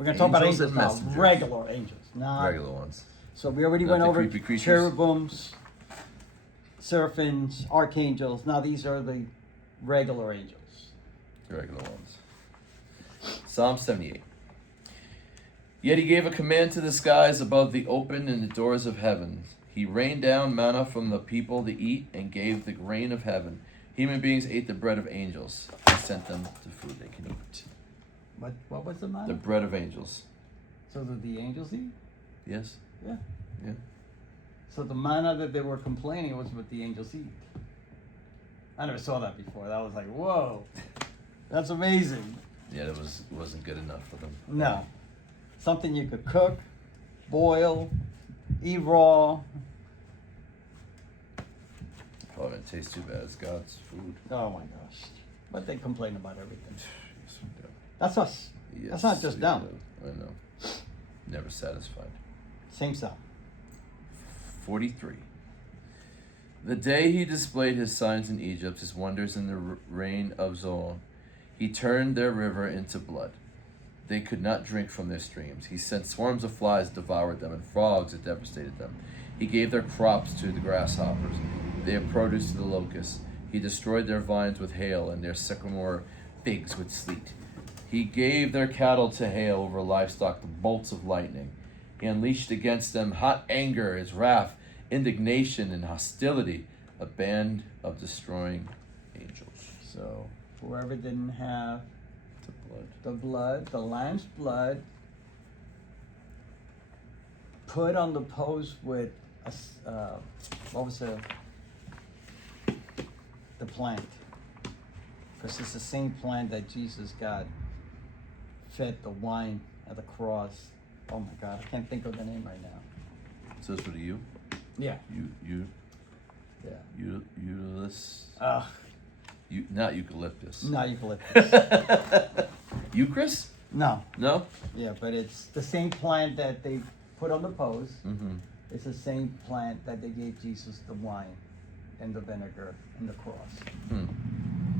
We're going to talk about Angels angels and now. messengers. Regular angels. Not, Regular ones. So we already Not went the over creepy creatures. cherubims, seraphims, archangels. Now these are the regular angels. The regular ones. Psalm 78. Yet he gave a command to the skies above the open and the doors of heaven. He rained down manna from the people to eat and gave the rain of heaven. Human beings ate the bread of angels. He sent them to food they can eat. What was the matter? The bread of angels. So did the angels eat? Yes? Yeah. Yeah. So the manna that they were complaining was what the angels eat. I never saw that before. That was like, whoa, that's amazing. Yeah, it wasn't good enough for them. No. Something you could cook, boil, eat raw. Probably didn't taste too bad. It's God's food. Oh my gosh. But they complain about everything. Yes, we do. That's us. Yes, That's not just we them. do. I know. Never satisfied. Same stuff. 43. The day he displayed his signs in Egypt, his wonders in the reign of Zoan, he turned their river into blood. They could not drink from their streams. He sent swarms of flies that devoured them, and frogs that devastated them. He gave their crops to the grasshoppers, their produce to the locusts. He destroyed their vines with hail, and their sycamore figs with sleet. He gave their cattle to hail over livestock, the bolts of lightning. He unleashed against them hot anger, his wrath, indignation, and hostility, a band of destroying angels. So whoever didn't have The blood. the blood, the lamb's blood, put on the post with what was the plant? Because it's the same plant that Jesus got fed the wine at the cross. Oh my God, I can't think of the name right now. So it's for the you? Yeah. Yeah. Eucalyptus. Not eucalyptus. No, eucalyptus. Eucharist? No. No? Yeah, but it's the same plant that they put on the post. Mm-hmm. It's the same plant that they gave Jesus the wine and the vinegar and the cross,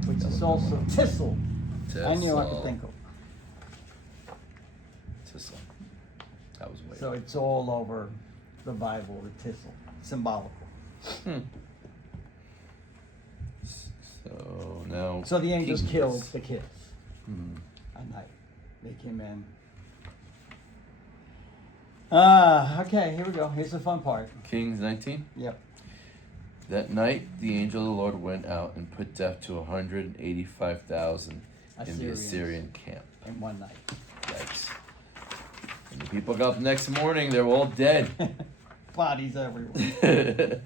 which is also thistle. I knew I could think of. Thistle. That was way. So it's all over the Bible, the thistle, symbolical. So now. So the angels kings. killed the kids Mm-hmm. at night. They came in. Okay, here we go. Here's the fun part. Kings 19. Yep. That night, the angel of the Lord went out and put death to 185,000 in the Assyrian camp. In one night. Yikes. And the people got up the next morning, they were all dead. Bodies everywhere.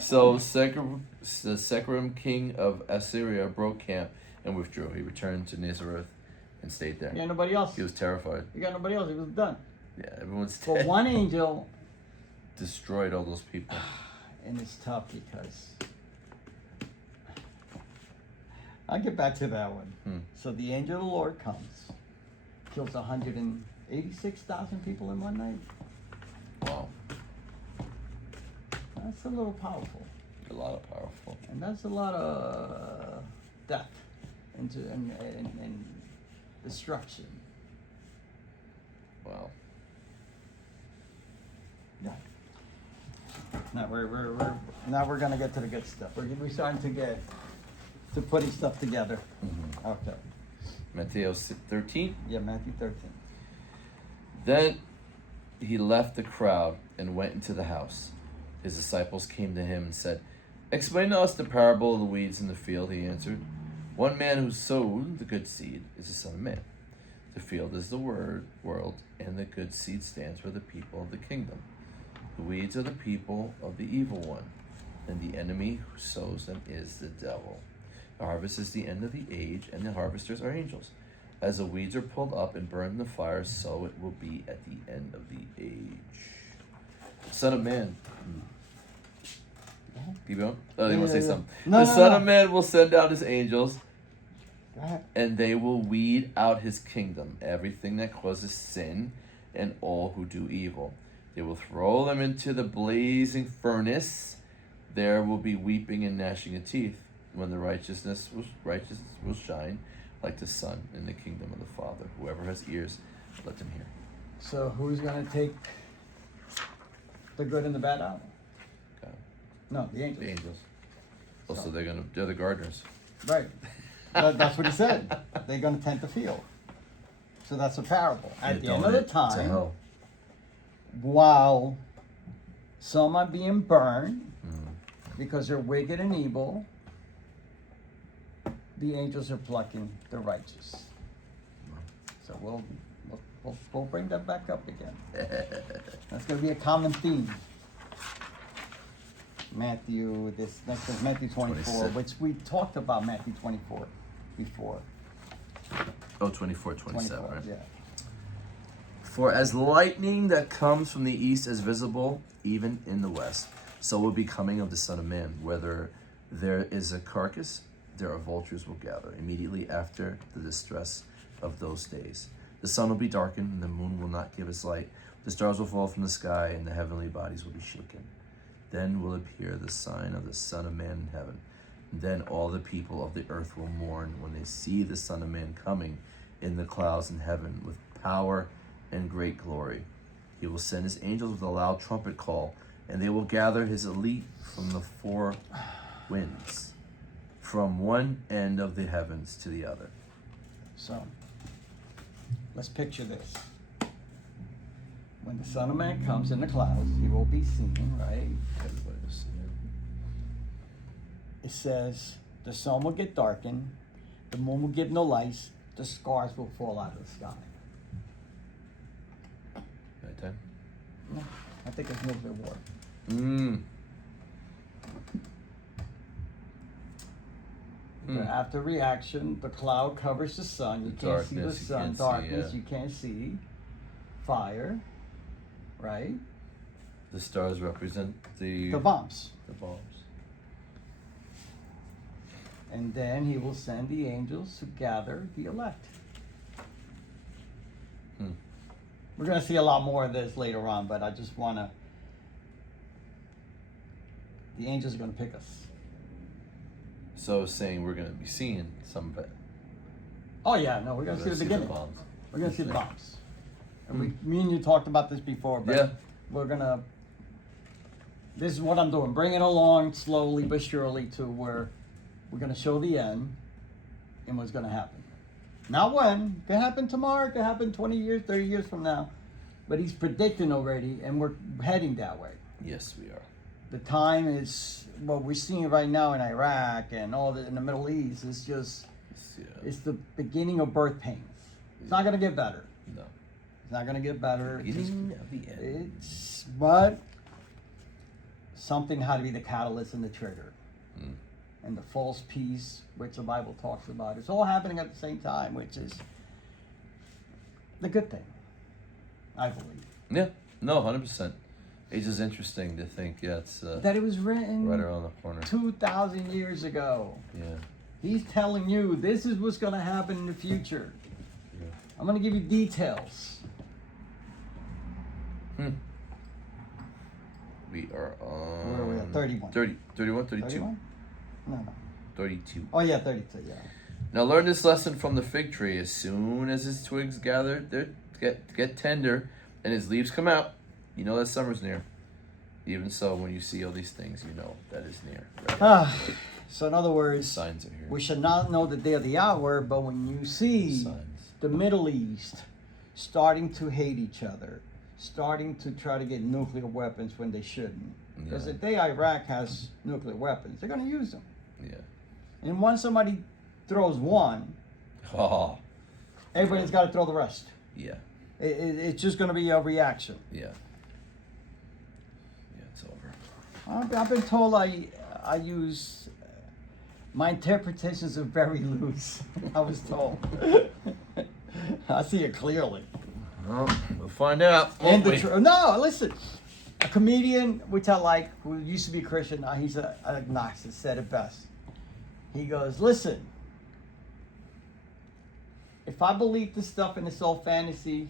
So Sennacherib, king of Assyria, broke camp and withdrew. He returned to Nazareth and stayed there. You got nobody else? He was terrified. You got nobody else? He was done. Yeah, everyone's But dead. one angel, Destroyed all those people. and it's tough because I'll get back to that one. So the angel of the Lord comes, kills 186,000 people in one night. Wow. That's a little powerful. A lot of powerful. And that's a lot of death and destruction. Wow. Yeah. Now we're gonna get to the good stuff. We're starting to putting stuff together. Mm-hmm. Okay. Matthew 13. Yeah, Matthew 13. Then he left the crowd and went into the house. His disciples came to him and said, "Explain to us the parable of the weeds in the field." He answered, "One man who sowed the good seed is the Son of Man. The field is the world, and the good seed stands for the people of the kingdom. The weeds are the people of the evil one, and the enemy who sows them is the devil. The harvest is the end of the age, and the harvesters are angels. As the weeds are pulled up and burned in the fire, so it will be at the end of the age. Son of Man." Keep going? Oh, you want to say something? No, the no, Son no. of Man will send out his angels, Go ahead. and they will weed out his kingdom, everything that causes sin, and all who do evil. They will throw them into the blazing furnace. There will be weeping and gnashing of teeth, when the righteousness will shine like the sun in the kingdom of the Father. Whoever has ears, Let them hear. So who's going to take the good and the bad out? God. No, the angels. The angels. Also, So- they're the gardeners. Right. That's what he said. They're going to tend the field. So that's a parable. At the end of the To time, hell. while some are being burned Mm. because they're wicked and evil, the angels are plucking the righteous. So we'll bring that back up again. That's going to be a common theme. Matthew, this next is Matthew 24, 26. which we talked about Matthew 24 before. Oh, 24, 27, 24, right? yeah. For as lightning that comes from the east is visible even in the west, so will be coming of the Son of Man. Whether there is a carcass, there are vultures will gather. Immediately after the distress of those days, the sun will be darkened, and the moon will not give its light. The stars will fall from the sky, and the heavenly bodies will be shaken. Then will appear the sign of the Son of Man in heaven. Then all the people of the earth will mourn when they see the Son of Man coming in the clouds in heaven with power and great glory. He will send his angels with a loud trumpet call, and they will gather his elite from the four winds, from one end of the heavens to the other. So, let's picture this. When the Son of Man comes in the clouds, he will be seen, right? Everybody will see it. It says the sun will get darkened, the moon will give no light, the stars will fall out of the sky. Nighttime? No, I think it's nuclear war. The after reaction, the cloud covers the sun. You can't see the Darkness, you sun. can't see, Darkness, yeah. you can't see. Fire, right? The stars represent the bombs. bombs. And then he will send the angels to gather the elect. Hmm. We're going to see a lot more of this later on, but I just want to. The angels are going to pick us. So saying we're going to be seeing some of it. Oh, yeah, no, we're going to see the beginning. bombs. We're going to see the bombs. And me and you talked about this before, but Yeah. we're going to. This is what I'm doing. Bring it along slowly but surely to where we're going to show the end and what's going to happen. Not when. It could happen tomorrow. It could happen 20 years, 30 years from now. But he's predicting already, and we're heading that way. Yes, we are. The time is what we're seeing right now in Iraq and all in the Middle East. It's just, it's the beginning of birth pains. It's not going to get better. No. It's not going to get better. Beginning of the end. But something had to be the catalyst and the trigger. Mm. And the false peace, which the Bible talks about. It's all happening at the same time, which is the good thing, I believe. Yeah. No, 100%. It's just interesting to think, yeah, it's That it was written right around the corner. 2,000 years ago. Yeah. He's telling you this is what's going to happen in the future. Yeah. I'm going to give you details. We are on... Where are we at? 31. 31, 32. 31? No. 32. Oh, yeah, 32, yeah. Now learn this lesson from the fig tree. As soon as its twigs gather, get tender, and its leaves come out, you know that summer's near. Even so, when you see all these things, you know that is near. Right? So in other words, Signs are here. we should not know the day or the hour, but when you see Signs. the Middle East starting to hate each other, starting to try to get nuclear weapons when they shouldn't. Because Yeah. the day Iraq has nuclear weapons, they're going to use them. Yeah. And once somebody throws one, Oh. everybody's got to throw the rest. Yeah. It's just going to be a reaction. Yeah. Yeah, it's over. I've been told I use, my interpretations are very loose. I was told. I see it clearly. Well, we'll find out. And won't we? no, listen. A comedian, which I like, who used to be a Christian, now he's an agnostic, said it best. He goes, listen, if I believe this stuff and it's all fantasy,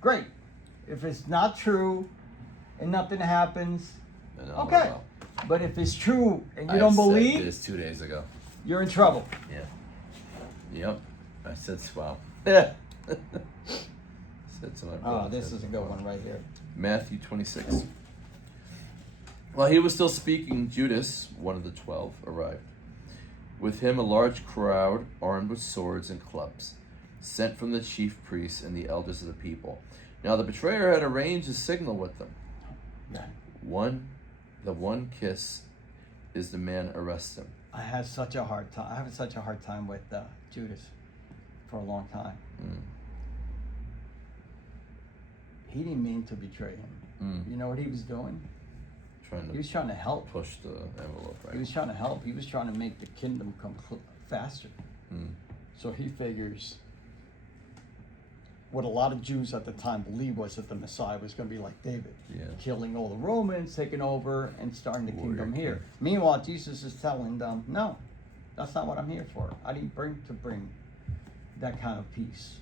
great. If it's not true and nothing happens, And I'll okay. know. But if it's true and you I don't said believe, this 2 days ago. you're in trouble. Yeah. Yep. I said, wow. Yeah. Said to my Oh, brother, this is a good one right here. Matthew 26. While he was still speaking, Judas, one of the 12, arrived. With him a large crowd armed with swords and clubs, sent from the chief priests and the elders of the people. Now the betrayer had arranged a signal with them. Yeah. The one kiss is the man arrest him. I had such a hard time. I have such a hard time with Judas for a long time. He didn't mean to betray him. You know what he was doing? He was trying to help. Push the envelope, right? He was trying to help. He was trying to make the kingdom come faster. So he figures what a lot of Jews at the time believed was that the Messiah was going to be like David, killing all the Romans, taking over, and starting the kingdom here. Meanwhile, Jesus is telling them, no, that's not what I'm here for. I didn't bring that kind of peace.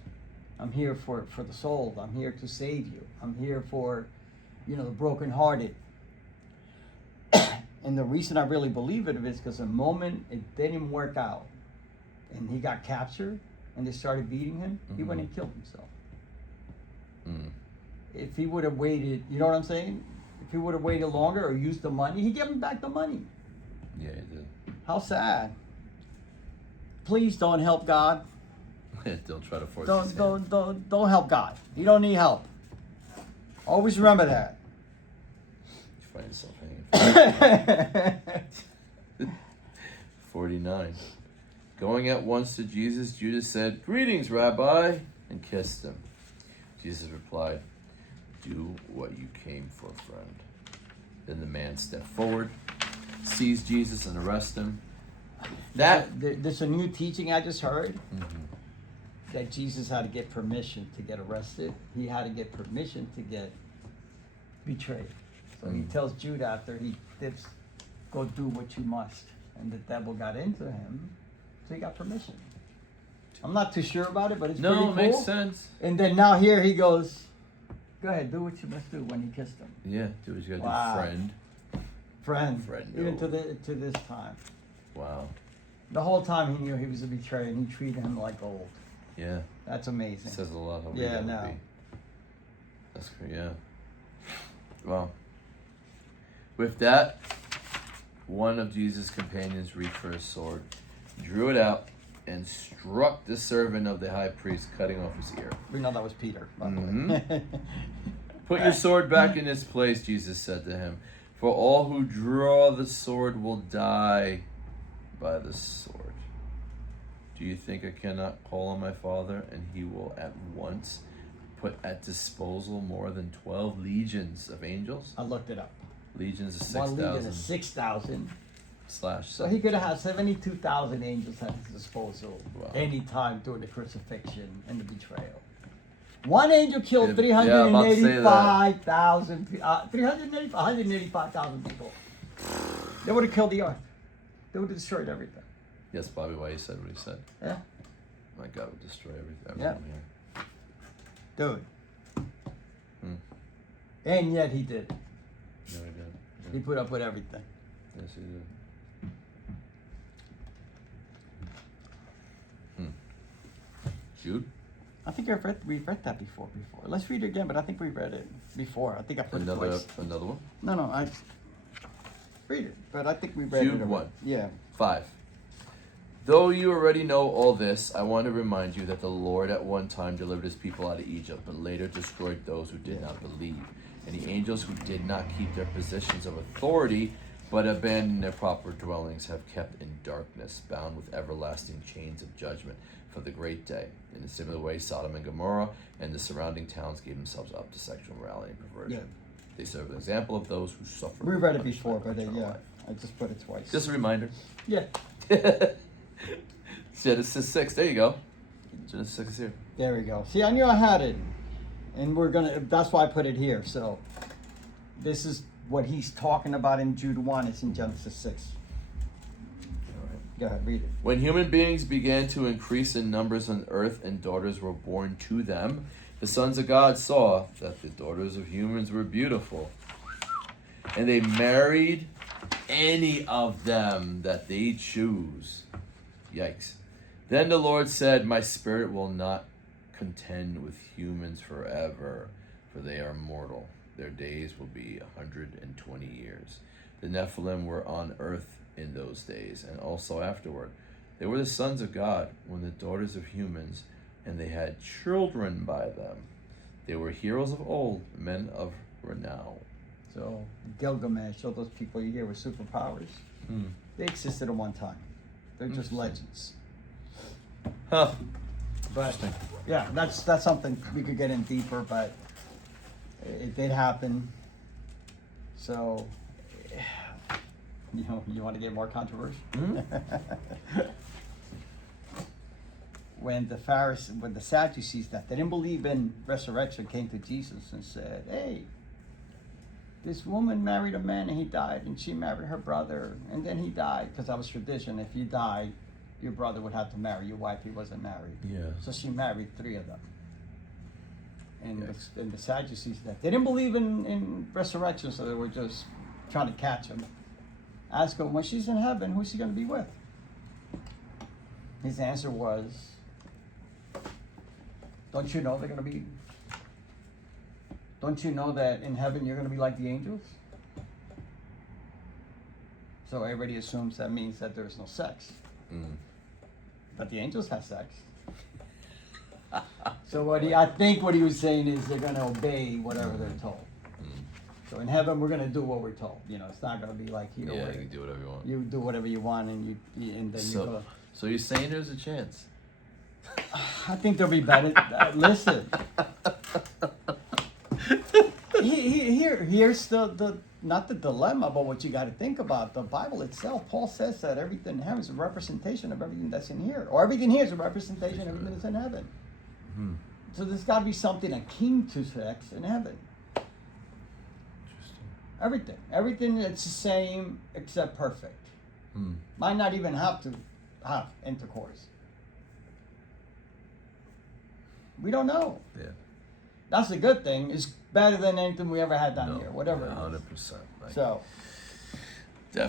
I'm here for the soul. I'm here to save you. I'm here for, the brokenhearted. And the reason I really believe it is because the moment it didn't work out and he got captured and they started beating him, he went and killed himself. If he would have waited, you know what I'm saying? If he would have waited longer or used the money, he gave him back the money. Yeah, he did. How sad. Please don't help God. They'll try to force Don't help God. You don't need help. Always remember that. You find yourself hanging. 49. Going at once to Jesus, Judas said, "Greetings, Rabbi," and kissed him. Jesus replied, "Do what you came for, friend." Then the man stepped forward, seized Jesus, and arrested him. There's a new teaching I just heard. That Jesus had to get permission to get arrested. He had to get permission to get betrayed. So he tells Judah after he dips, go do what you must. And the devil got into him, so he got permission. I'm not too sure about it, but it's pretty cool. No, it makes sense. And then now here he goes, go ahead, do what you must do when he kissed him. Yeah, do what you gotta do, friend. Friend, even to this time. Wow. The whole time he knew he was a betrayer and he treated him like gold. Yeah. That's amazing. It says a lot how we yeah, gotta no. be. That's great, yeah. Well, with that, one of Jesus' companions reached for his sword, drew it out, and struck the servant of the high priest, cutting off his ear. We know that was Peter, by the way. Put your sword back in its place, Jesus said to him, for all who draw the sword will die by the sword. Do you think I cannot call on my Father, and he will at once put at disposal more than 12 legions of angels? I looked it up. Legions of 1 legion 6,000. is 6,000. Slash. So he could have had 72,000 angels at his disposal any time during the crucifixion and the betrayal. One angel killed 185,000 people. They would have killed the earth. They would have destroyed everything. That's probably why he said what he said. Yeah. My God would destroy everything. Yeah. Here. Dude. And yet he did. No, he did. Yeah. He put up with everything. Yes, he did. Jude? I think we've read that before. Let's read it again, but I think we read it before. I think I put it twice. Another one? No, I read it, but I think we read it. Jude 1. Yeah. 5. Though you already know all this, I want to remind you that the Lord at one time delivered his people out of Egypt, but later destroyed those who did not believe. And the angels who did not keep their positions of authority, but abandoned their proper dwellings, have kept in darkness, bound with everlasting chains of judgment for the great day. In a similar way, Sodom and Gomorrah and the surrounding towns gave themselves up to sexual immorality and perversion. Yeah. They serve an example of those who suffer. We read it before, but yeah, I just put it twice. Just a reminder. Yeah. Genesis 6, there you go. Genesis 6 is here. There we go. See, I knew I had it. And that's why I put it here. So, this is what he's talking about in Jude 1. It's in Genesis 6. All right. Go ahead, read it. When human beings began to increase in numbers on earth and daughters were born to them, the sons of God saw that the daughters of humans were beautiful. And they married any of them that they choose. Yikes. Then the Lord said, my spirit will not contend with humans forever, for they are mortal. Their days will be 120 years. The Nephilim were on earth in those days, and also afterward. They were the sons of God, when the daughters of humans, and they had children by them. They were heroes of old, men of renown. So Gilgamesh, all those people you hear with superpowers, they existed at one time. They're just legends. Huh. But yeah, that's something we could get in deeper, but it did happen. So you want to get more controversial? When the Sadducees that they didn't believe in resurrection came to Jesus and said, "Hey, this woman married a man and he died, and she married her brother, and then he died," because that was tradition. If you died, your brother would have to marry your wife. He wasn't married. Yeah. So she married 3 of them. And, Yes. and the Sadducees that they didn't believe in resurrection, so they were just trying to catch him. Ask him, when she's in heaven, who's she going to be with? His answer was, don't you know they're going to be? Don't you know that in heaven you're going to be like the angels? So everybody assumes that means that there's no sex. But the angels have sex. So I think what he was saying is they're going to obey whatever they're told. So in heaven we're going to do what we're told. It's not going to be like here. Yeah, where you can do whatever you want. you do whatever you want, and then you go. So you're saying there's a chance? I think there'll be better. Listen. Here's the not the dilemma, but what you got to think about. The Bible itself, Paul says that everything in heaven is a representation of everything that's in here, or everything here is a representation of everything that's in heaven. So there's got to be something akin to sex in heaven. Interesting. Everything that's the same except perfect. Might not even have to have intercourse. We don't know. Yeah. That's a good thing. It's better than anything we ever had down here, whatever. 100%. So